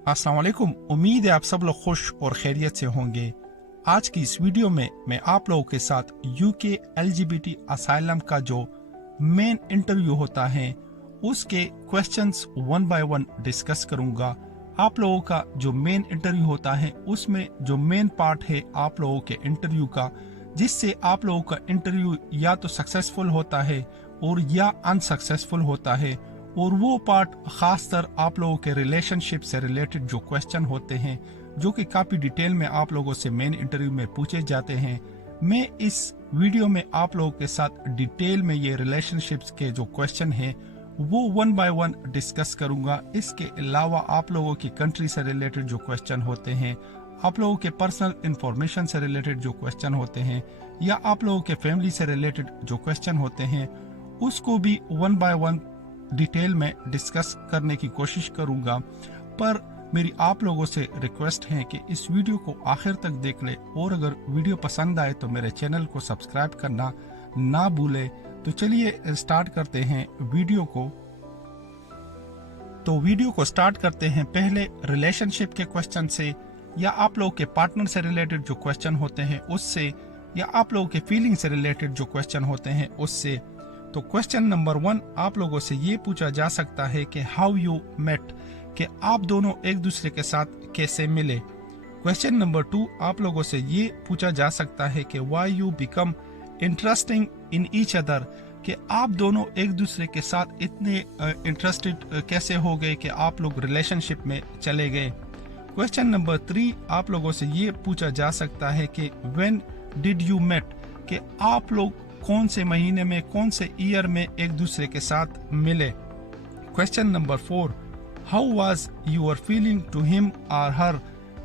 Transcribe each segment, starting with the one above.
अस्सलाम वालेकुम। उम्मीद है आप सब लोग खुश और खैरियत से होंगे। आज की इस वीडियो में मैं आप लोगों के साथ यूके एलजीबीटी असाइलम का जो मेन इंटरव्यू होता है उसके questions one by one discuss करूंगा। आप लोगों का जो मेन इंटरव्यू होता है उसमें जो मेन पार्ट है आप लोगों के इंटरव्यू का, जिससे आप लोगों का इंटरव्यू या तो सक्सेसफुल होता है और या अनसक्सेसफुल होता है। और वो पार्ट खासतर आप लोगों के रिलेशनशिप से रिलेटेड जो क्वेश्चन होते हैं जो कि काफ़ी डिटेल में आप लोगों से मेन इंटरव्यू में पूछे जाते हैं, मैं इस वीडियो में आप लोगों के साथ डिटेल में ये रिलेशनशिप्स के जो क्वेश्चन हैं वो वन बाय वन डिस्कस करूंगा। इसके अलावा आप लोगों की कंट्री से रिलेटेड जो क्वेश्चन होते हैं, आप लोगों के पर्सनल इंफॉर्मेशन से रिलेटेड जो क्वेश्चन होते हैं या आप लोगों के फैमिली से रिलेटेड जो क्वेश्चन होते हैं उसको भी वन बाय वन डिटेल में डिस्कस करने की कोशिश करूंगा। पर मेरी आप लोगों से रिक्वेस्ट है कि इस वीडियो को आखिर तक देख ले और अगर वीडियो पसंद आए तो मेरे चैनल को सब्सक्राइब करना ना भूले। तो चलिए स्टार्ट करते हैं वीडियो को। तो वीडियो को स्टार्ट करते हैं पहले रिलेशनशिप के क्वेश्चन से, या आप लोगों के पार्टनर से रिलेटेड जो क्वेश्चन होते हैं उससे, या आप लोगों के फीलिंग से रिलेटेड जो क्वेश्चन होते हैं उससे। तो क्वेश्चन नंबर 1 आप लोगों से ये पूछा जा सकता है कि हाउ यू मेट, कि आप दोनों एक दूसरे के साथ कैसे मिले। क्वेश्चन नंबर 2 आप लोगों से ये पूछा जा सकता है कि why you become interesting in each other, कि आप दोनों एक दूसरे के साथ इतने इंटरेस्टेड कैसे हो गए कि आप लोग रिलेशनशिप में चले गए। क्वेश्चन नंबर 3 आप लोगों से ये पूछा जा सकता है कि व्हेन डिड यू मेट, कि आप लोग कौन से महीने में, कौन से ईयर में एक दूसरे के साथ मिले। Question number 4 how was your feeling to him और हर,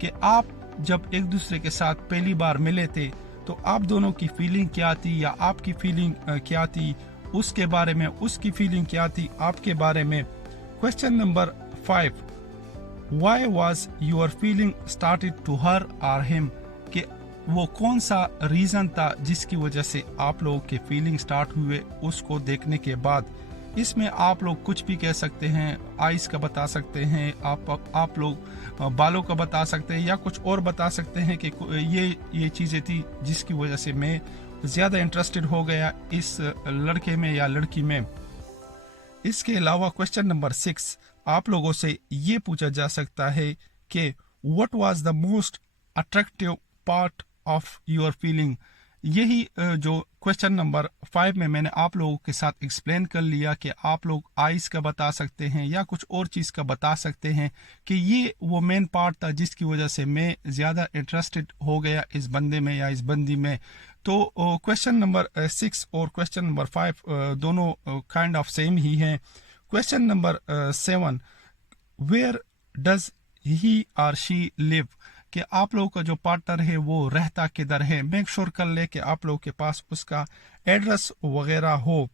कि आप जब एक दूसरे के साथ पहली बार मिले थे तो आप दोनों की फीलिंग क्या थी, या आपकी फीलिंग क्या थी उसके बारे में, उसकी फीलिंग क्या थी आपके बारे में। Question number 5 why was your feeling started to her और हिम, कि वो कौन सा रीज़न था जिसकी वजह से आप लोगों के फीलिंग स्टार्ट हुए उसको देखने के बाद। इसमें आप लोग कुछ भी कह सकते हैं, आइस का बता सकते हैं, आप लोग बालों का बता सकते हैं, या कुछ और बता सकते हैं कि ये चीज़ें थी जिसकी वजह से मैं ज़्यादा इंटरेस्टेड हो गया इस लड़के में या लड़की में। इसके अलावा क्वेश्चन नंबर 6 आप लोगों से ये पूछा जा सकता है कि what was the most attractive part of your feeling. यही जो क्वेश्चन नंबर 5 में मैंने आप लोगों के साथ एक्सप्लेन कर लिया कि आप लोग आइस का बता सकते हैं या कुछ और चीज़ का बता सकते हैं कि ये वो मेन पार्ट था जिसकी वजह से मैं ज़्यादा इंटरेस्टेड हो गया इस बंदे में या इस बंदी में। तो क्वेश्चन नंबर 6 और क्वेश्चन नंबर 5 दोनों काइंड ऑफ सेम ही हैं। Question number 7 where does he और शी लिव, कि आप लोगों का जो पार्टनर है वो रहता किधर है। मेक श्योर कर ले कि आप लोगों के पास उसका एड्रेस वगैरह हो।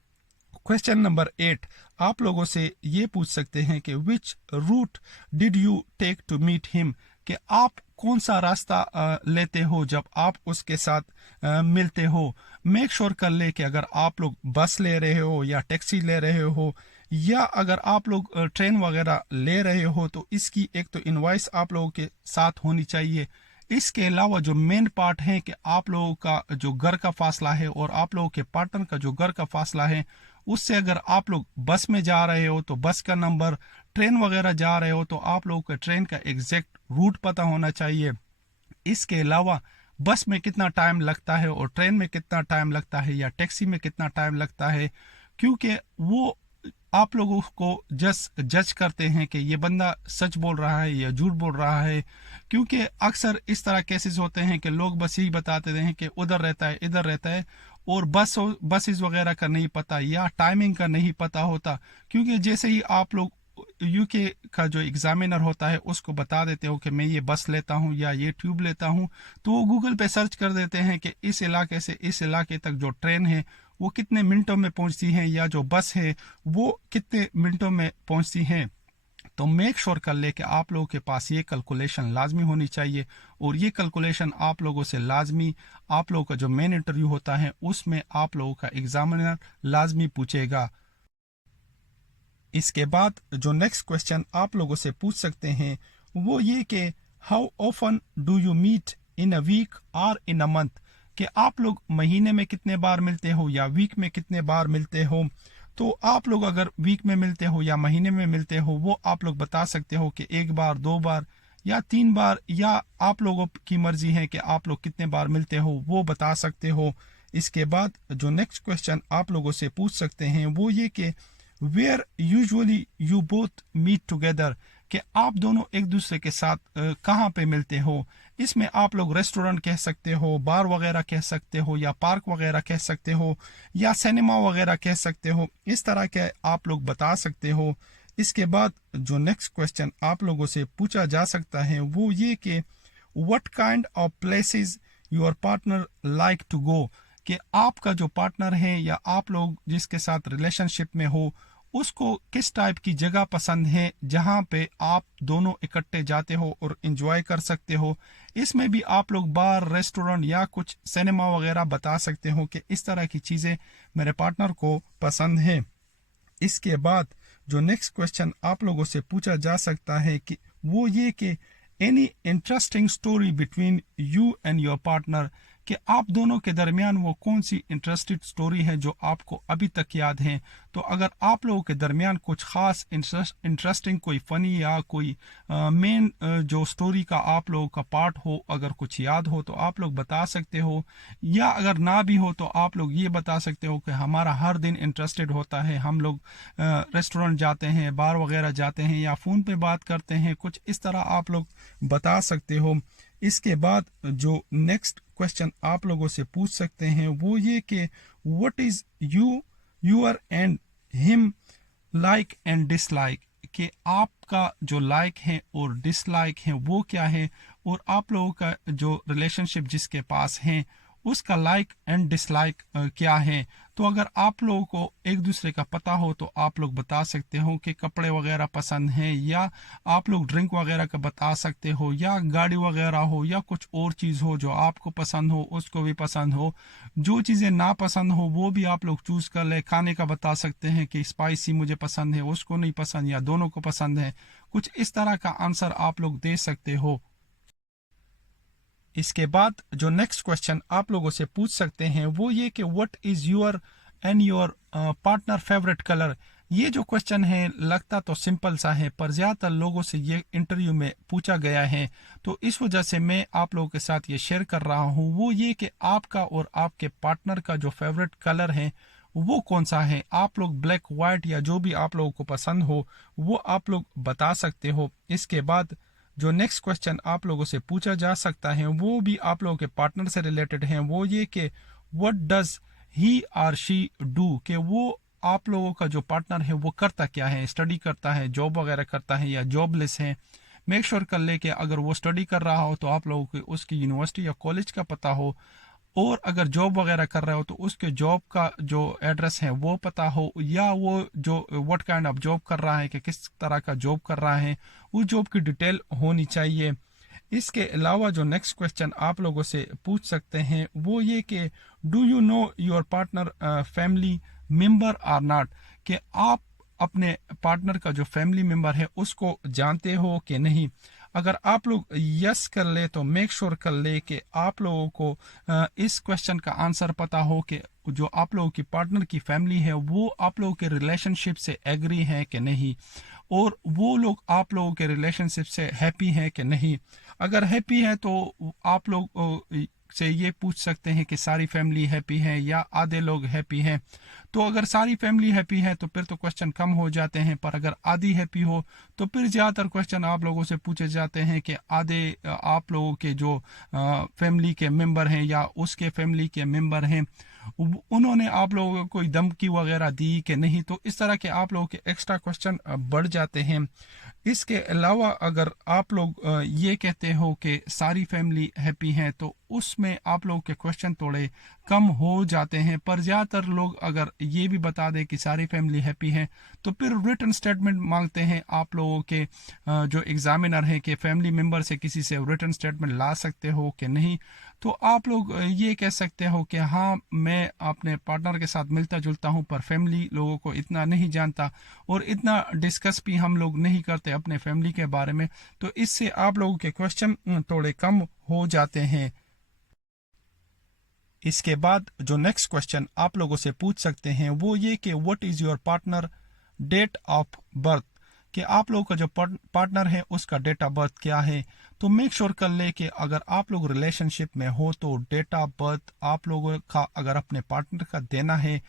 क्वेश्चन नंबर 8 आप लोगों से ये पूछ सकते हैं कि which route did you take to meet him, कि आप कौन सा रास्ता लेते हो जब आप उसके साथ मिलते हो। मेक श्योर कर ले कि अगर आप लोग बस ले रहे हो या टैक्सी ले रहे हो, या अगर आप लोग ट्रेन वगैरह ले रहे हो तो इसकी एक तो इनवॉइस आप लोगों के साथ होनी चाहिए। इसके अलावा जो मेन पार्ट है कि आप लोगों का जो घर का फासला है और आप लोगों के पार्टनर का जो घर का फासला है उससे, अगर आप लोग बस में जा रहे हो तो बस का नंबर, ट्रेन वगैरह जा रहे हो तो आप लोगों के ट्रेन का एग्जैक्ट रूट पता होना चाहिए। इसके अलावा बस में कितना टाइम लगता है और ट्रेन में कितना टाइम लगता है या टैक्सी में कितना टाइम लगता है, क्योंकि वो आप लोगों को जज करते हैं कि ये बंदा सच बोल रहा है या झूठ बोल रहा है। क्योंकि अक्सर इस तरह केसेस होते हैं कि लोग बस यही बताते हैं कि उधर रहता है, इधर रहता है, और बसेस वगैरह का नहीं पता या टाइमिंग का नहीं पता होता। क्योंकि जैसे ही आप लोग यूके का जो एग्जामिनर होता है उसको बता देते हो कि मैं ये बस लेता हूँ या ये ट्यूब लेता हूँ, तो वो गूगल पे सर्च कर देते हैं कि इस इलाके से इस इलाके तक जो ट्रेन है वो कितने मिनटों में पहुंचती है, या जो बस है वो कितने मिनटों में पहुंचती है। तो मेक श्योर कर ले कि आप लोगों के पास ये कैलकुलेशन लाजमी होनी चाहिए, और ये कैलकुलेशन आप लोगों से लाजमी, आप लोगों का जो मेन इंटरव्यू होता है उसमें आप लोगों का एग्जामिनर लाजमी पूछेगा। इसके बाद जो नेक्स्ट क्वेश्चन आप लोगों से पूछ सकते हैं वो ये कि how often do you meet in a week और इन अ मंथ, कि आप लोग महीने में कितने बार मिलते हो या वीक में कितने बार मिलते हो। तो आप लोग अगर वीक में मिलते हो या महीने में मिलते हो वो आप लोग बता सकते हो कि 1 बार, 2 बार या 3 बार, या आप लोगों की मर्जी है कि आप लोग कितने बार मिलते हो वो बता सकते हो। इसके बाद जो नेक्स्ट क्वेश्चन आप लोगों से पूछ सकते हैं वो ये कि where usually you both meet together, कि आप दोनों एक दूसरे के साथ कहाँ पे मिलते हो। इसमें आप लोग रेस्टोरेंट कह सकते हो, बार वगैरह कह सकते हो, या पार्क वगैरह कह सकते हो, या सिनेमा वगैरह कह सकते हो। इस तरह के आप लोग बता सकते हो। इसके बाद जो नेक्स्ट क्वेश्चन आप लोगों से पूछा जा सकता है वो ये कि what kind of places your partner like to go, कि आपका जो पार्टनर है या आप लोग जिसके साथ रिलेशनशिप में हो उसको किस टाइप की जगह पसंद है जहां पे आप दोनों इकट्ठे जाते हो और एंजॉय कर सकते हो। इसमें भी आप लोग बार, रेस्टोरेंट या कुछ सिनेमा वगैरह बता सकते हो कि इस तरह की चीज़ें मेरे पार्टनर को पसंद है। इसके बाद जो नेक्स्ट क्वेश्चन आप लोगों से पूछा जा सकता है कि वो ये कि any interesting story between you and your partner, कि आप दोनों के दरमियान वो कौन सी इंटरेस्टेड स्टोरी है जो आपको अभी तक याद है। तो अगर आप लोगों के दरमियान कुछ खास इंटरेस्टिंग कोई फनी या कोई मेन जो स्टोरी का आप लोगों का पार्ट हो, अगर कुछ याद हो तो आप लोग बता सकते हो, या अगर ना भी हो तो आप लोग ये बता सकते हो कि हमारा हर दिन इंटरेस्टेड होता है, हम लोग रेस्टोरेंट जाते हैं, बार वगैरह जाते हैं, या फ़ोन पे बात करते हैं, कुछ इस तरह आप लोग बता सकते हो। इसके बाद जो नेक्स्ट क्वेश्चन आप लोगों से पूछ सकते हैं वो ये कि what is your and him like and dislike, कि आपका जो लाइक है और डिसलाइक है वो क्या है, और आप लोगों का जो रिलेशनशिप जिसके पास है उसका लाइक एंड डिसलाइक क्या है। तो अगर आप लोगों को एक दूसरे का पता हो तो आप लोग बता सकते हो कि कपड़े वगैरह पसंद हैं, या आप लोग ड्रिंक वगैरह का बता सकते हो, या गाड़ी वगैरह हो, या कुछ और चीज़ हो जो आपको पसंद हो उसको भी पसंद हो। जो चीज़ें ना पसंद हो वो भी आप लोग चूज़ कर ले। खाने का बता सकते हैं कि स्पाइसी मुझे पसंद है, उसको नहीं पसंद, या दोनों को पसंद है। कुछ इस तरह का आंसर आप लोग दे सकते हो। इसके बाद जो नेक्स्ट क्वेश्चन आप लोगों से पूछ सकते हैं वो ये कि what is your and your partner favourite colour. ये जो क्वेश्चन है लगता तो सिंपल सा है, पर ज़्यादातर लोगों से ये इंटरव्यू में पूछा गया है, तो इस वजह से मैं आप लोगों के साथ ये शेयर कर रहा हूँ। वो ये कि आपका और आपके पार्टनर का जो फेवरेट कलर है वो कौन सा है। आप लोग ब्लैक, वाइट या जो भी आप लोगों को पसंद हो वो आप लोग बता सकते हो। इसके बाद जो नेक्स्ट क्वेश्चन आप लोगों से पूछा जा सकता है वो भी आप लोगों के पार्टनर से रिलेटेड है। वो ये कि व्हाट डज ही और शी डू, कि वो आप लोगों का जो पार्टनर है वो करता क्या है, स्टडी करता है, जॉब वगैरह करता है, या जॉबलेस है। मेक श्योर कर ले कि अगर वो स्टडी कर रहा हो तो आप लोगों को उसकी यूनिवर्सिटी या कॉलेज का पता हो, और अगर जॉब वगैरह कर रहे हो तो उसके जॉब का जो एड्रेस है वो पता हो, या वो जो व्हाट काइंड ऑफ जॉब कर रहा है, कि किस तरह का जॉब कर रहा है, उस जॉब की डिटेल होनी चाहिए। इसके अलावा जो नेक्स्ट क्वेश्चन आप लोगों से पूछ सकते हैं वो ये कि do you know your partner family member or not, कि आप अपने पार्टनर का जो फैमिली मेंबर है उसको जानते हो कि नहीं। अगर आप लोग यस कर ले तो मेक श्योर कर ले कि आप लोगों को इस क्वेश्चन का आंसर पता हो कि जो आप लोगों की पार्टनर की फैमिली है वो आप लोगों के रिलेशनशिप से एग्री है कि नहीं, और वो लोग आप लोगों के रिलेशनशिप से हैप्पी है कि नहीं। अगर हैप्पी है तो आप लोग से ये पूछ सकते हैं कि सारी फैमिली हैप्पी है या आधे लोग हैप्पी हैं। तो अगर सारी फैमिली हैप्पी है तो फिर तो क्वेश्चन कम हो जाते हैं, पर अगर आधी हैप्पी हो तो फिर ज़्यादातर क्वेश्चन आप लोगों से पूछे जाते हैं कि आधे आप लोगों के जो फैमिली के मेंबर हैं या उसके फैमिली के मेंबर हैं उन्होंने आप लोगों को कोई धमकी वगैरह दी कि नहीं। तो इस तरह के आप लोगों के एक्स्ट्रा क्वेश्चन बढ़ जाते हैं। इसके अलावा अगर आप लोग ये कहते हो कि सारी फैमिली हैप्पी है तो उसमें आप लोगों के क्वेश्चन थोड़े कम हो जाते हैं, पर ज़्यादातर लोग अगर ये भी बता दें कि सारी फैमिली हैप्पी है तो फिर रिटन स्टेटमेंट मांगते हैं आप लोगों के जो एग्जामिनर है कि फैमिली मेम्बर से किसी से रिटन स्टेटमेंट ला सकते हो कि नहीं। तो आप लोग ये कह सकते हो कि हाँ मैं अपने पार्टनर के साथ मिलता जुलता हूँ पर फैमिली लोगों को इतना नहीं जानता और इतना डिस्कस भी हम लोग नहीं करते अपने फैमिली के बारे में, तो इससे आप लोगों के क्वेश्चन थोड़े कम हो जाते हैं। इसके बाद जो नेक्स्ट क्वेश्चन आप लोगों से पूछ सकते हैं वो ये कि what is your partner date of birth, कि आप लोगों का जो पार्टनर है उसका डेट ऑफ बर्थ क्या है। तो मेक श्योर कर ले कि अगर आप लोग रिलेशनशिप में हो तो डेट ऑफ बर्थ आप लोगों का अगर अपने पार्टनर का देना है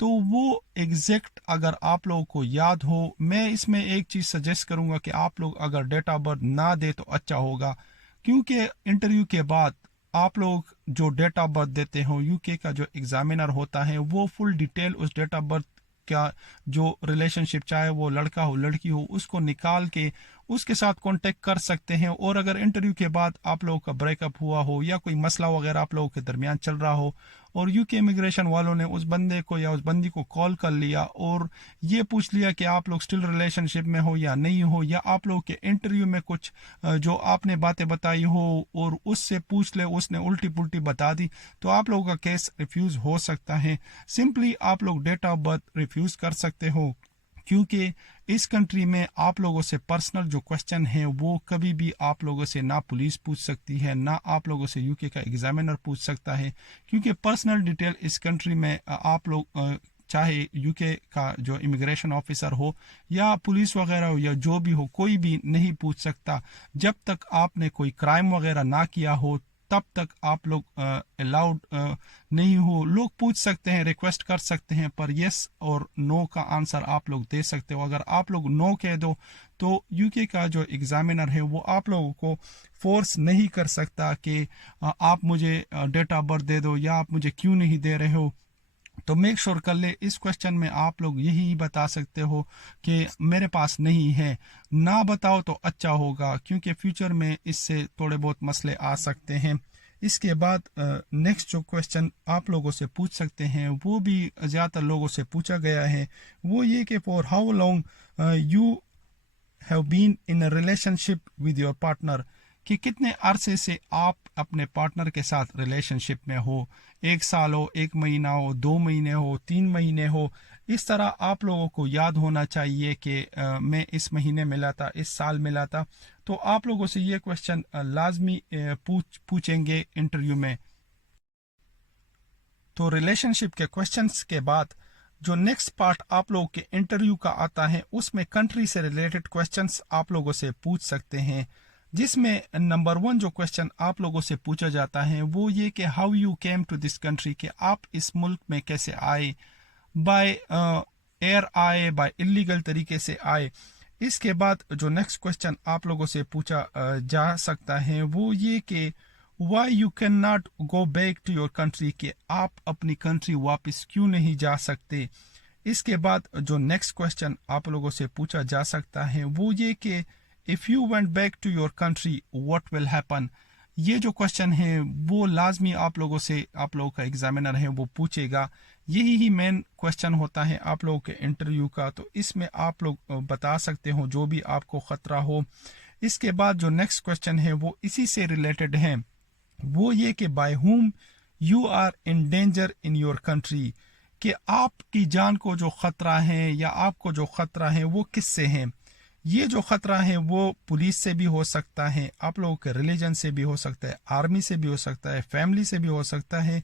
तो वो एग्जैक्ट अगर आप लोगों को याद हो। मैं इसमें एक चीज़ सजेस्ट करूंगा कि आप लोग अगर डेट ऑफ बर्थ ना दे तो अच्छा होगा, क्योंकि इंटरव्यू के बाद आप लोग जो डेट ऑफ बर्थ देते हो यूके का जो एग्जामिनर होता है वो फुल डिटेल उस डेट ऑफ बर्थ क्या जो रिलेशनशिप चाहे वो लड़का हो लड़की हो उसको निकाल के उसके साथ कांटेक्ट कर सकते हैं। और अगर इंटरव्यू के बाद आप लोगों का ब्रेकअप हुआ हो या कोई मसला वगैरह आप लोगों के दरमियान चल रहा हो और यूके इमिग्रेशन वालों ने उस बंदे को या उस बंदी को कॉल कर लिया और ये पूछ लिया कि आप लोग स्टिल रिलेशनशिप में हो या नहीं हो, या आप लोग के इंटरव्यू में कुछ जो आपने बातें बताई हो और उससे पूछ ले उसने उल्टी पुल्टी बता दी, तो आप लोगों का केस रिफ्यूज हो सकता है। सिंपली आप लोग डेट ऑफ बर्थ रिफ्यूज कर सकते हो, क्योंकि इस कंट्री में आप लोगों से पर्सनल जो क्वेश्चन है वो कभी भी आप लोगों से ना पुलिस पूछ सकती है ना आप लोगों से यूके का एग्जामिनर पूछ सकता है, क्योंकि पर्सनल डिटेल इस कंट्री में आप लोग चाहे यूके का जो इमिग्रेशन ऑफिसर हो या पुलिस वगैरह हो या जो भी हो कोई भी नहीं पूछ सकता। जब तक आपने कोई क्राइम वगैरह ना किया हो तब तक आप लोग अलाउड नहीं हो। लोग पूछ सकते हैं रिक्वेस्ट कर सकते हैं पर यस और नो का आंसर आप लोग दे सकते हो। अगर आप लोग नो कह दो तो यूके का जो एग्जामिनर है वो आप लोगों को फोर्स नहीं कर सकता कि आप मुझे डेट ऑफ बर्थ दे दो या आप मुझे क्यों नहीं दे रहे हो। तो मेक श्योर कर ले इस क्वेश्चन में आप लोग यही बता सकते हो कि मेरे पास नहीं है, ना बताओ तो अच्छा होगा क्योंकि फ्यूचर में इससे थोड़े बहुत मसले आ सकते हैं। इसके बाद नेक्स्ट जो क्वेश्चन आप लोगों से पूछ सकते हैं वो भी ज़्यादातर लोगों से पूछा गया है, वो ये कि for how long you have been in a relationship with your partner, कि कितने अरसे से आप अपने पार्टनर के साथ रिलेशनशिप में हो। 1 साल हो, 1 महीना हो, 2 महीने हो, 3 महीने हो। इस तरह आप लोगों को याद होना चाहिए कि मैं इस महीने मिला था, इस साल मिला था। तो आप लोगों से ये क्वेश्चन लाजमी पूछेंगे इंटरव्यू में। तो रिलेशनशिप के क्वेश्चंस के बाद जो नेक्स्ट पार्ट आप लोगों के इंटरव्यू का आता है उसमें कंट्री से रिलेटेड क्वेश्चंस आप लोगों से पूछ सकते हैं, जिसमें नंबर 1 जो क्वेश्चन आप लोगों से पूछा जाता है वो ये कि how you came to this country, कि आप इस मुल्क में कैसे आए, बाय एयर आए, बाय इलीगल तरीके से आए। इसके बाद जो नेक्स्ट क्वेश्चन आप लोगों से पूछा जा सकता है वो ये कि why you can not go back to your country, कि आप अपनी कंट्री वापस क्यों नहीं जा सकते। इसके बाद जो नेक्स्ट क्वेश्चन आप लोगों से पूछा जा सकता है वो ये कि if you went back to your country what will happen. ये जो क्वेश्चन है वो लाजमी आप लोगों से आप लोगों का एग्जामिनर है वो पूछेगा। यही ही मेन क्वेश्चन होता है आप लोगों के इंटरव्यू का, तो इसमें आप लोग बता सकते हो जो भी आपको ख़तरा हो। इसके बाद जो नेक्स्ट क्वेश्चन है वो इसी से रिलेटेड है, वो ये कि by whom you are in danger in your country, कि आपकी जान को जो ख़तरा है या आपको जो ख़तरा है वो किससे है। ये जो ख़तरा है वो पुलिस से भी हो सकता है, आप लोगों के रिलीजन से भी हो सकता है, आर्मी से भी हो सकता है, फैमिली से भी हो सकता है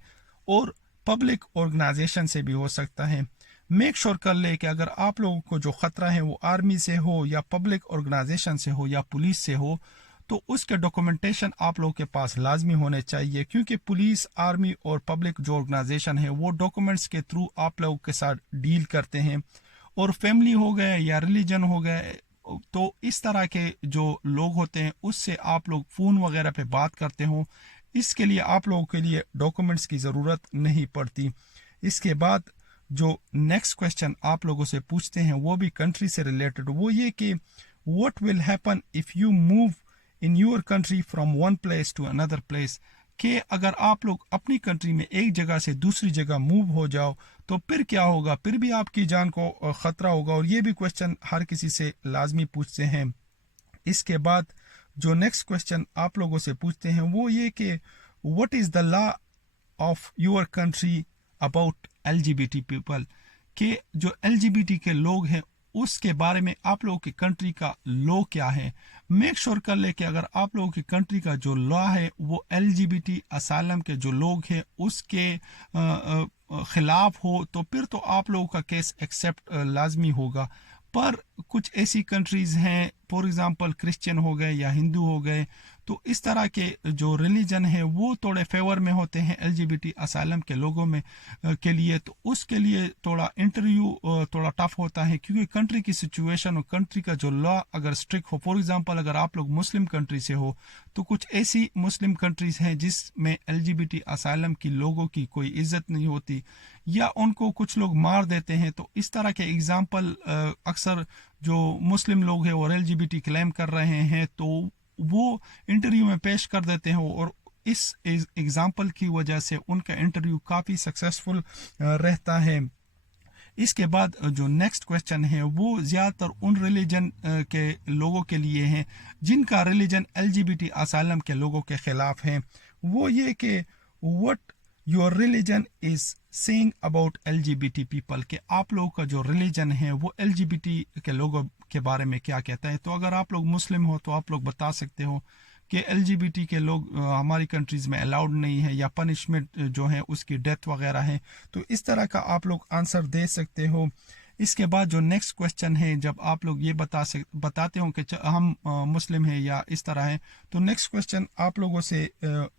और पब्लिक ऑर्गेनाइजेशन से भी हो सकता है। मेक श्योर कर ले कि अगर आप लोगों को जो ख़तरा है वो आर्मी से हो या पब्लिक ऑर्गेनाइजेशन से हो या पुलिस से हो तो उसके डॉक्यूमेंटेशन आप लोगों के पास लाजमी होने चाहिए, क्योंकि पुलिस, आर्मी और पब्लिक जो ऑर्गेनाइजेशन है वो डॉक्यूमेंट्स के थ्रू आप लोगों के साथ डील करते हैं। और फैमिली हो गए या रिलीजन हो गए तो इस तरह के जो लोग होते हैं उससे आप लोग फ़ोन वगैरह पे बात करते हो, इसके लिए आप लोगों के लिए डॉक्यूमेंट्स की ज़रूरत नहीं पड़ती। इसके बाद जो नेक्स्ट क्वेश्चन आप लोगों से पूछते हैं वो भी कंट्री से रिलेटेड, वो ये कि what will happen if you move in your country from one place to another place, कि अगर आप लोग अपनी कंट्री में एक जगह से दूसरी जगह मूव हो जाओ तो फिर क्या होगा, फिर भी आपकी जान को ख़तरा होगा। और ये भी क्वेश्चन हर किसी से लाजमी पूछते हैं। इसके बाद जो नेक्स्ट क्वेश्चन आप लोगों से पूछते हैं वो ये कि what is the law of your country about LGBT people, کہ جو LGBT کے لوگ ہیں اس کے بارے میں آپ لوگوں کی کنٹری کا لا کیا ہے. میک شور کر لے کہ اگر آپ لوگوں کی کنٹری کا جو لا ہے وہ LGBT اسائلم کے جو لوگ ہیں اس کے خلاف ہو تو پھر تو آپ لوگوں کا کیس ایکسیپٹ لازمی ہوگا. پر کچھ ایسی کنٹریز ہیں فار ایگزامپل کرسچن ہو گئے یا ہندو ہو گئے, تو اس طرح کے جو ریلیجن ہے وہ تھوڑے فیور میں ہوتے ہیں LGBT اسائلم کے لوگوں میں کے لیے, تو اس کے لیے تھوڑا انٹرویو تھوڑا ٹف ہوتا ہے کیونکہ کنٹری کی سچویشن اور کنٹری کا جو لا اگر اسٹرکٹ ہو. فار ایگزامپل اگر آپ لوگ مسلم کنٹری سے ہو تو کچھ ایسی مسلم کنٹریز ہیں جس میں LGBT اسائلم کی لوگوں کی کوئی عزت نہیں ہوتی یا ان کو کچھ لوگ مار دیتے ہیں. تو اس طرح کے ایگزامپل اکثر جو مسلم لوگ ہیں اور LGBT کلیم کر رہے ہیں تو وہ انٹرویو میں پیش کر دیتے ہیں اور اس ایگزامپل کی وجہ سے ان کا انٹرویو کافی سکسیسفل رہتا ہے. اس کے بعد جو نیکسٹ کویسچن ہے وہ زیادہ تر ان ریلیجن کے لوگوں کے لیے ہیں جن کا ریلیجن LGBT اسائلم کے لوگوں کے خلاف ہے. وہ یہ کہ what your religion is saying about LGBT people, کہ آپ لوگوں کا جو ریلیجن ہے وہ LGBT کے لوگوں کے بارے میں کیا کہتا ہے. تو اگر آپ لوگ مسلم ہو تو آپ لوگ بتا سکتے ہو کہ LGBT کے لوگ ہماری کنٹریز میں الاؤڈ نہیں ہے یا پنشمنٹ جو ہے اس کی ڈیتھ وغیرہ ہے. تو اس طرح کا آپ لوگ آنسر دے سکتے ہو. اس کے بعد جو نیکسٹ کویسچن ہے جب آپ لوگ یہ بتاتے ہو کہ ہم مسلم ہیں یا اس طرح ہے, تو نیکسٹ کویسچن آپ لوگوں سے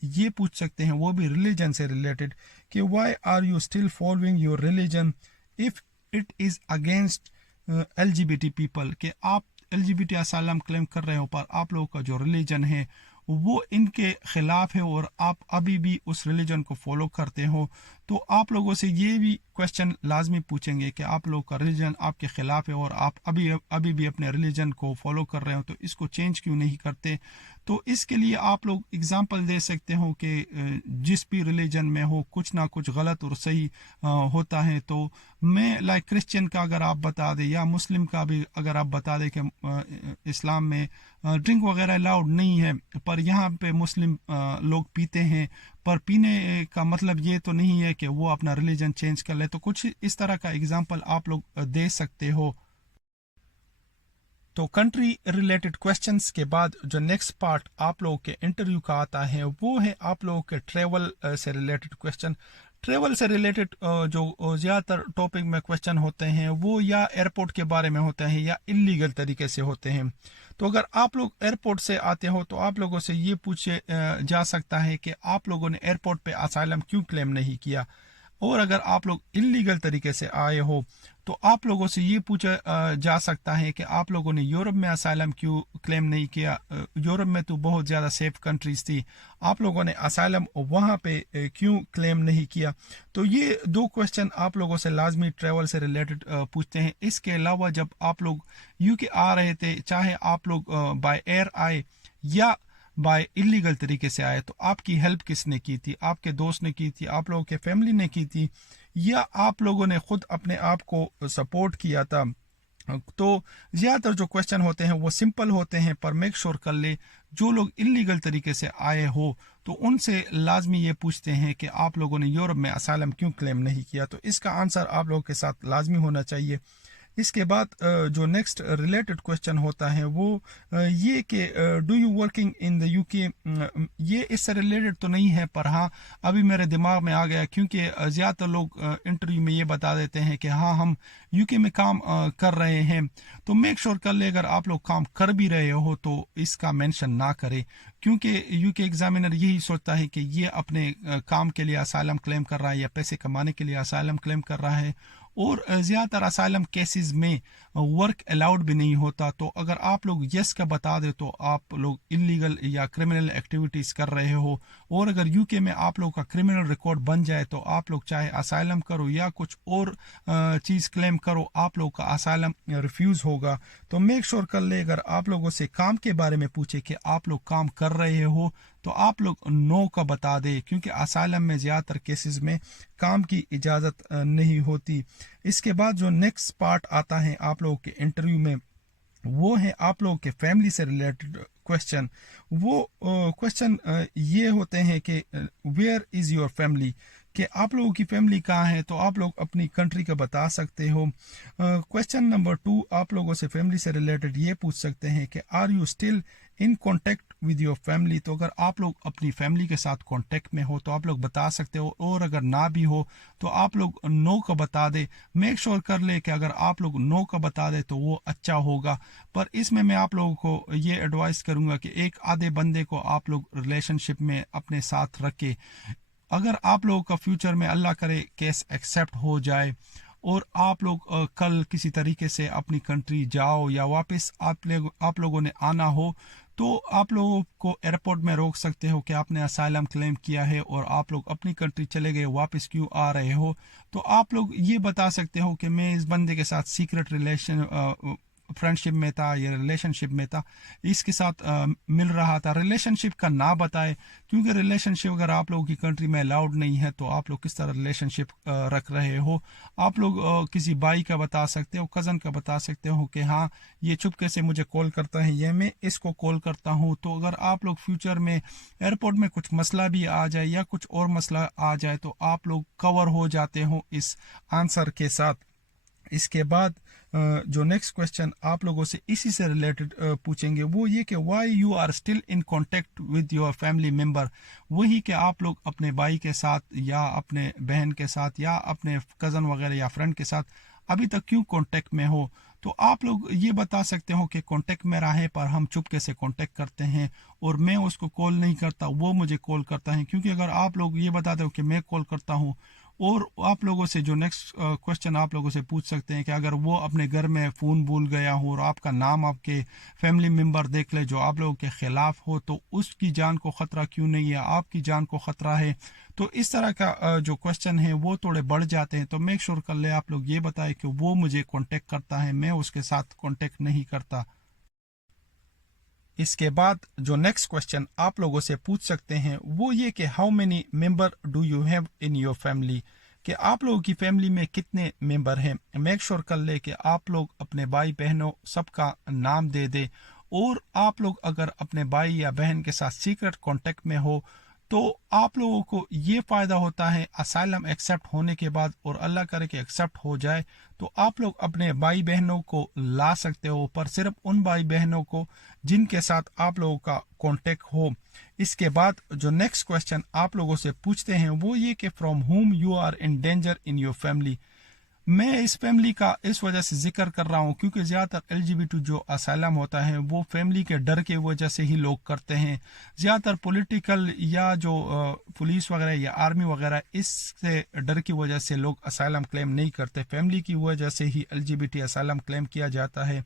یہ پوچھ سکتے ہیں وہ بھی ریلیجن سے ریلیٹڈ کہ why are you still following your religion if it is against LGBT people, کہ آپ LGBT اسائلم کلیم کر رہے ہو پر آپ لوگوں کا جو ریلیجن ہے وہ ان کے خلاف ہے اور آپ ابھی بھی اس ریلیجن کو فالو کرتے ہو. تو آپ لوگوں سے یہ بھی کویسچن لازمی پوچھیں گے کہ آپ لوگ کا ریلیجن آپ کے خلاف ہے اور آپ ابھی بھی اپنے ریلیجن کو فالو کر رہے ہو تو اس کو چینج کیوں نہیں کرتے. تو اس کے لیے آپ لوگ اگزامپل دے سکتے ہو کہ جس بھی ریلیجن میں ہو کچھ نہ کچھ غلط اور صحیح ہوتا ہے. تو میں لائک کرسچن کا اگر آپ بتا دیں یا مسلم کا بھی اگر آپ بتا دیں کہ اسلام میں ڈرنک وغیرہ الاؤڈ نہیں ہے پر یہاں پہ مسلم لوگ پیتے ہیں, پر پینے کا مطلب یہ تو نہیں ہے کہ وہ اپنا ریلیجن چینج کر لے. تو کچھ اس طرح کا اگزامپل آپ لوگ دے سکتے ہو. تو کنٹری ریلیٹڈ کویسچنس کے بعد جو نیکسٹ پارٹ آپ لوگوں کے انٹرویو کا آتا ہے وہ ہے آپ لوگوں کے ٹریول سے ریلیٹڈ کویسچن. ٹریول سے ریلیٹڈ جو زیادہ تر ٹاپک میں کویسچن ہوتے ہیں وہ یا ایئرپورٹ کے بارے میں ہوتے ہیں یا انلیگل طریقے سے ہوتے ہیں. تو اگر آپ لوگ ایئرپورٹ سے آتے ہو تو آپ لوگوں سے یہ پوچھے جا سکتا ہے کہ آپ لوگوں نے ایئرپورٹ پہ اسائلم کیوں کلیم نہیں کیا, اور اگر آپ لوگ انلیگل طریقے سے آئے ہو تو آپ لوگوں سے یہ پوچھا جا سکتا ہے کہ آپ لوگوں نے یورپ میں اسائلم کیوں کلیم نہیں کیا. یورپ میں تو بہت زیادہ سیف کنٹریز تھی, آپ لوگوں نے اسائلم وہاں پہ کیوں کلیم نہیں کیا. تو یہ دو کویسچن آپ لوگوں سے لازمی ٹریول سے ریلیٹڈ پوچھتے ہیں. اس کے علاوہ جب آپ لوگ UK آ رہے تھے, چاہے آپ لوگ بائی ایئر آئے یا بائی انلیگل طریقے سے آئے, تو آپ کی ہیلپ کس نے کی تھی؟ آپ کے دوست نے کی تھی, آپ لوگوں کے فیملی نے کی تھی, یا آپ لوگوں نے خود اپنے آپ کو سپورٹ کیا تھا. تو زیادہ تر جو کویسچن ہوتے ہیں وہ سمپل ہوتے ہیں, پر میک شور کر لے جو لوگ انلیگل طریقے سے آئے ہو تو ان سے لازمی یہ پوچھتے ہیں کہ آپ لوگوں نے یورپ میں اسائلم کیوں کلیم نہیں کیا. تو اس کا آنسر آپ لوگوں کے ساتھ لازمی ہونا چاہیے. اس کے بعد جو نیکسٹ ریلیٹڈ کویسچن ہوتا ہے وہ یہ کہ do you working in the UK. یہ اس سے ریلیٹڈ تو نہیں ہے پر ہاں ابھی میرے دماغ میں آ گیا کیونکہ زیادہ تر لوگ انٹرویو میں یہ بتا دیتے ہیں کہ ہاں ہم UK میں کام کر رہے ہیں. تو میک شور کر لے اگر آپ لوگ کام کر بھی رہے ہو تو اس کا مینشن نہ کرے, کیونکہ UK ایگزامینر یہی سوچتا ہے کہ یہ اپنے کام کے لیے اسائلم کلیم کر رہا ہے یا پیسے کمانے کے لیے اسائلم کلیم کر رہا ہے. اور زیادہ تر اسائلم کیسز میں ورک الاؤڈ بھی نہیں ہوتا. تو اگر آپ لوگ یس کا بتا دے تو آپ لوگ انلیگل یا کرمنل ایکٹیویٹیز کر رہے ہو, اور اگر UK میں آپ لوگ کا کرمنل ریکارڈ بن جائے تو آپ لوگ چاہے اسائلم کرو یا کچھ اور چیز کلیم کرو, آپ لوگ کا اسائلم ریفیوز ہوگا. تو میک شور کر لے اگر آپ لوگوں سے کام کے بارے میں پوچھے کہ آپ لوگ کام کر رہے ہو تو آپ لوگ نو کا بتا دے, کیونکہ اسائلم میں زیادہ تر کیسز میں کام کی اجازت نہیں ہوتی. اس کے بعد جو نیکسٹ پارٹ آتا ہے آپ لوگوں کے انٹرویو میں वो है आप लोगों के फैमिली से रिलेटेड क्वेश्चन। वो क्वेश्चन ये होते हैं कि वेयर इज़ योर फैमिली, कि आप लोगों की फैमिली कहाँ है, तो आप लोग अपनी कंट्री का बता सकते हो। क्वेश्चन नंबर 2 आप लोगों से फैमिली से रिलेटेड ये पूछ सकते हैं कि are you still in contact with your family, तो अगर आप लोग अपनी फैमिली के साथ कॉन्टेक्ट में हो तो आप लोग बता सकते हो, और अगर ना भी हो तो आप लोग नो का बता दे। मेक श्योर कर ले कि अगर आप लोग नो का बता दे तो वो अच्छा होगा। पर इसमें मैं आप लोगों को ये एडवाइस करूंगा कि एक आधे बंदे को आप लोग रिलेशनशिप में अपने साथ रखे। अगर आप लोगों का फ्यूचर में अल्लाह करे केस एक्सेप्ट हो जाए और आप लोग कल किसी तरीके से अपनी कंट्री जाओ या वापस आप लोगों ने आना हो, तो आप लोगों को एयरपोर्ट में रोक सकते हो कि आपने असाइलम क्लेम किया है और आप लोग अपनी कंट्री चले गए, वापस क्यों आ रहे हो। तो आप लोग ये बता सकते हो कि मैं इस बंदे के साथ सीक्रेट रिलेशन फ्रेंडशिप में था या रिलेशनशिप में था, इसके साथ मिल रहा था। रिलेशनशिप का ना बताए, क्योंकि रिलेशनशिप अगर आप लोगों की कंट्री में अलाउड नहीं है तो आप लोग किस तरह रिलेशनशिप रख रहे हो। आप लोग किसी भाई का बता सकते हो, कज़न का बता सकते हो कि हाँ ये चुपके से मुझे कॉल करता है, ये मैं इसको कॉल करता हूँ। तो अगर आप लोग फ्यूचर में एयरपोर्ट में कुछ मसला भी आ जाए या कुछ और मसला आ जाए तो आप लोग कवर हो जाते हो इस आंसर के साथ। इसके बाद जो नेक्स्ट क्वेश्चन आप लोगों से इसी से रिलेटेड पूछेंगे वो ये कि why you are still in contact with your family member. वही कि आप लोग अपने भाई के साथ या अपने बहन के साथ या अपने कज़न वगैरह या फ्रेंड के साथ अभी तक क्यों कांटेक्ट में हो। तो आप लोग ये बता सकते हो कि कांटेक्ट में रहे पर हम चुपके से कांटेक्ट करते हैं और मैं उसको कॉल नहीं करता, वो मुझे कॉल करता है। क्योंकि अगर आप लोग ये बताते हो कि मैं कॉल करता हूँ, और आप लोगों से जो नेक्स्ट क्वेश्चन आप लोगों से पूछ सकते हैं कि अगर वो अपने घर में फ़ोन भूल गया हो और आपका नाम आपके फैमिली मेम्बर देख ले जो आप लोगों के ख़िलाफ़ हो, तो उसकी जान को ख़तरा क्यों नहीं है, आपकी जान को ख़तरा है। तो इस तरह का जो क्वेश्चन है वो थोड़े बढ़ जाते हैं। तो मेक श्योर कर ले आप लोग ये बताएं कि वो मुझे कॉन्टेक्ट करता है, मैं उसके साथ कॉन्टेक्ट नहीं करता। इसके बाद जो नेक्स्ट क्वेश्चन आप लोगों से पूछ सकते हैं वो ये कि how many member do you have in your family, कि आप लोगों की फैमिली में कितने मेंबर हैं। मेक श्योर कर ले कि आप लोग अपने भाई बहनों सबका नाम दे दे। और आप लोग अगर अपने भाई या बहन के साथ सीक्रेट कांटेक्ट में हो तो आप लोगों को ये फ़ायदा होता है असाइलम एक्सेप्ट होने के बाद, और अल्लाह करे कि एक्सेप्ट हो जाए तो आप लोग अपने भाई बहनों को ला सकते हो, पर सिर्फ उन भाई बहनों को जिनके साथ आप लोगों का कांटेक्ट हो। इसके बाद जो नेक्स्ट क्वेश्चन आप लोगों से पूछते हैं वो ये कि from home you are in danger in your family. मैं इस फैमिली का इस वजह से जिक्र कर रहा हूँ क्योंकि ज़्यादातर LGBT जो असाइलम होता है वो फैमिली के डर के वजह से ही लोग करते हैं। ज़्यादातर पॉलिटिकल या जो पुलिस वगैरह या आर्मी वगैरह इससे डर की वजह से लोग असाइलम क्लेम नहीं करते, फैमिली की वजह से ही LGBT असाइलम क्लेम किया जाता है।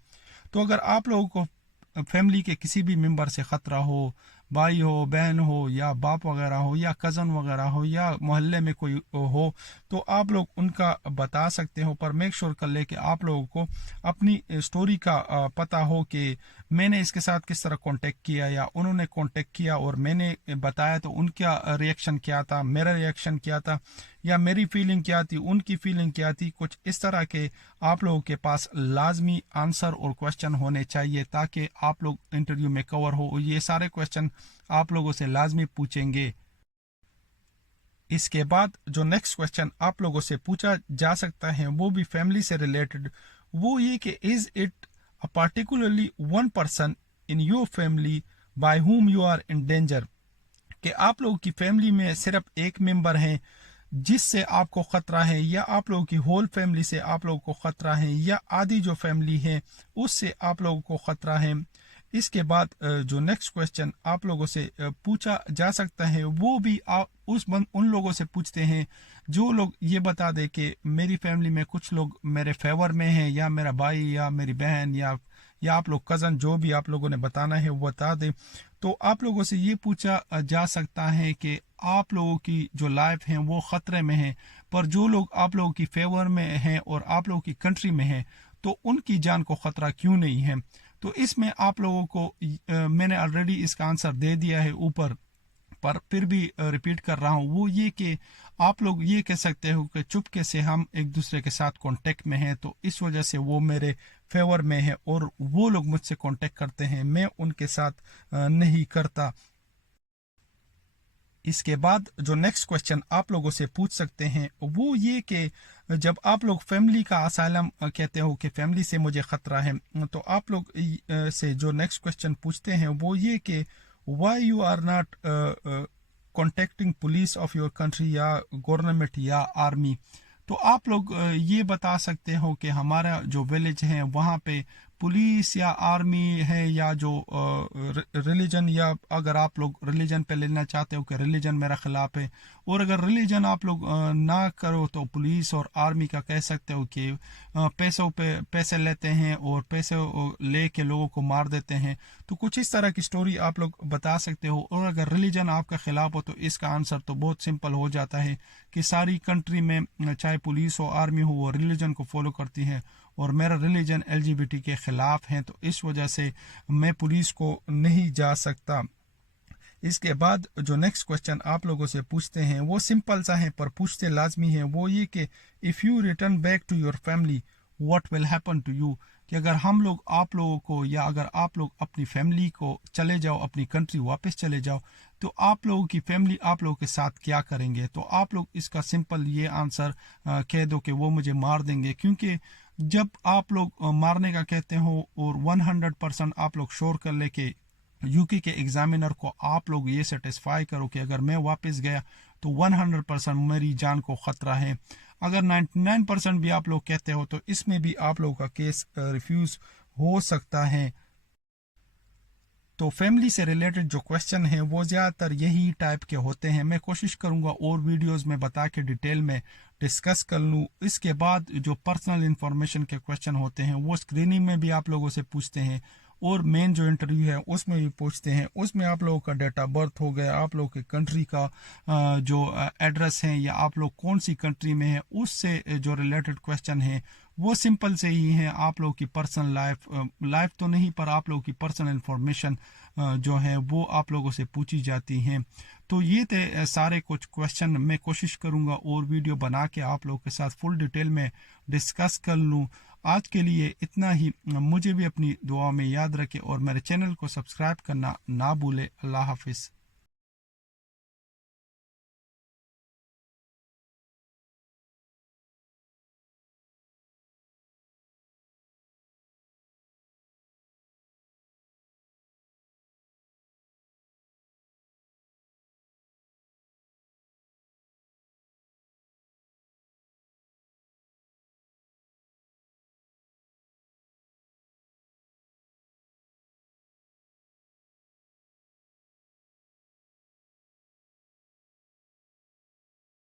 तो अगर आप लोगों को फैमिली के किसी भी मेंबर से ख़तरा हो, भाई हो, बहन हो या बाप वगैरह हो या कज़न वगैरह हो या मोहल्ले में कोई हो, तो आप लोग उनका बता सकते हो। पर मेक श्योर कर ले कि आप लोगों को अपनी स्टोरी का पता हो कि मैंने इसके साथ किस तरह कांटेक्ट किया या उन्होंने कांटेक्ट किया और मैंने बताया तो उनका रिएक्शन क्या था, मेरा रिएक्शन क्या था, या मेरी फीलिंग क्या थी, उनकी फीलिंग क्या थी। कुछ इस तरह के आप लोगों के पास लाजमी आंसर और क्वेश्चन होने चाहिए ताकि आप लोग इंटरव्यू में कवर हो। ये सारे क्वेश्चन आप लोगों से लाजमी पूछेंगे। इसके बाद जो नेक्स्ट क्वेश्चन आप लोगों से पूछा जा सकता है वो भी फैमिली से रिलेटेड, वो ये कि is it a particularly one person in your family by whom you are in danger, कि आप लोगों की फैमिली में सिर्फ एक मेंबर है जिससे आपको खतरा है, या आप लोगों की होल फैमिली से आप लोगों को खतरा है, या आधी जो फैमिली है उससे आप लोगों को खतरा है। इसके बाद जो नेक्स्ट क्वेश्चन आप लोगों से पूछा जा सकता है वो भी आप उन लोगों से पूछते हैं जो लोग ये बता दे कि मेरी फैमिली में कुछ लोग मेरे फेवर में हैं, या मेरा भाई या मेरी बहन या आप लोग कज़न जो भी आप लोगों ने बताना है वो बता दे। तो आप लोगों से ये पूछा जा सकता है कि आप लोगों की जो लाइफ है वो ख़तरे में है, पर जो लोग आप लोगों की फेवर में हैं और आप लोगों की कंट्री में हैं तो उनकी जान को ख़तरा क्यों नहीं है। तो इसमें आप लोगों को मैंने ऑलरेडी इसका आंसर दे दिया है ऊपर पर फिर भी रिपीट कर रहा हूँ, वो ये कि आप लोग ये कह सकते हो कि चुपके से हम एक दूसरे के साथ कांटेक्ट में हैं, तो इस वजह से वो मेरे फेवर में है और वो लोग मुझसे कांटेक्ट करते हैं, मैं उनके साथ नहीं करता। इसके बाद जो नेक्स्ट क्वेश्चन आप लोगों से पूछ सकते हैं वो ये कि जब आप लोग फैमिली का असाइलम कहते हो कि फैमिली से मुझे ख़तरा है, तो आप लोग से जो नेक्स्ट क्वेश्चन पूछते हैं वो ये कि why you are not contacting police of your country या गवर्नमेंट या आर्मी। तो आप लोग ये बता सकते हो कि हमारा जो विलेज है वहाँ पे पुलिस या आर्मी है या जो रिलीजन, या अगर आप लोग रिलीजन पे लेना चाहते हो कि रिलीजन मेरा खिलाफ है, और अगर रिलीजन आप लोग ना करो तो पुलिस और आर्मी का कह सकते हो कि पैसों पे पैसे लेते हैं और पैसे ले के लोगों को मार देते हैं। तो कुछ इस तरह की स्टोरी आप लोग बता सकते हो। और अगर रिलीजन आपका खिलाफ हो तो इसका आंसर तो बहुत सिंपल हो जाता है कि सारी कंट्री में चाहे पुलिस हो आर्मी हो वो रिलीजन को फॉलो करती है और मेरा रिलीजन LGBT के खिलाफ है, तो इस वजह से मैं पुलिस को नहीं जा सकता। इसके बाद जो नेक्स्ट क्वेश्चन आप लोगों से पूछते हैं वो सिंपल सा है पर पूछते लाजमी है, वो ये कि if you return back to your family what will happen to you, कि अगर हम लोग आप लोगों को या अगर आप लोग अपनी फैमिली को चले जाओ, अपनी कंट्री वापस चले जाओ, तो आप लोगों की फैमिली आप लोगों के साथ क्या करेंगे। तो आप लोग इसका सिंपल ये आंसर कह दो कि वो मुझे मार देंगे, क्योंकि जब आप लोग मारने का कहते हो और 100% आप लोग श्योर कर ले कि यूके के एग्जामिनर को आप लोग ये सेटिस्फाई करो कि अगर मैं वापस गया तो 100% मेरी जान को ख़तरा है। अगर 99% भी आप लोग कहते हो तो इसमें भी आप लोगों का केस रिफ्यूज़ हो सकता है। तो फैमिली से रिलेटेड जो क्वेश्चन है वो ज़्यादातर यही टाइप के होते हैं। मैं कोशिश करूंगा और वीडियोस में बता के डिटेल में डिस्कस कर लूँ। इसके बाद जो पर्सनल इंफॉर्मेशन के क्वेश्चन होते हैं वो स्क्रीनिंग में भी आप लोगों से पूछते हैं और मेन जो इंटरव्यू है उसमें भी पूछते हैं। उसमें आप लोगों का डेट ऑफ बर्थ हो गया, आप लोगों के कंट्री का जो एड्रेस है या आप लोग कौन सी कंट्री में है उससे जो रिलेटेड क्वेश्चन है वो सिंपल से ही है। आप लोगों की पर्सनल लाइफ तो नहीं पर आप लोगों की पर्सनल इंफॉर्मेशन जो है वो आप लोगों से पूछी जाती हैं। तो ये थे सारे कुछ क्वेश्चन। मैं कोशिश करूंगा और वीडियो बना के आप लोगों के साथ फुल डिटेल में डिस्कस कर लूँ। आज के लिए इतना ही। मुझे भी अपनी दुआ में याद रखें और मेरे चैनल को सब्सक्राइब करना ना भूले। अल्लाह हाफिज़।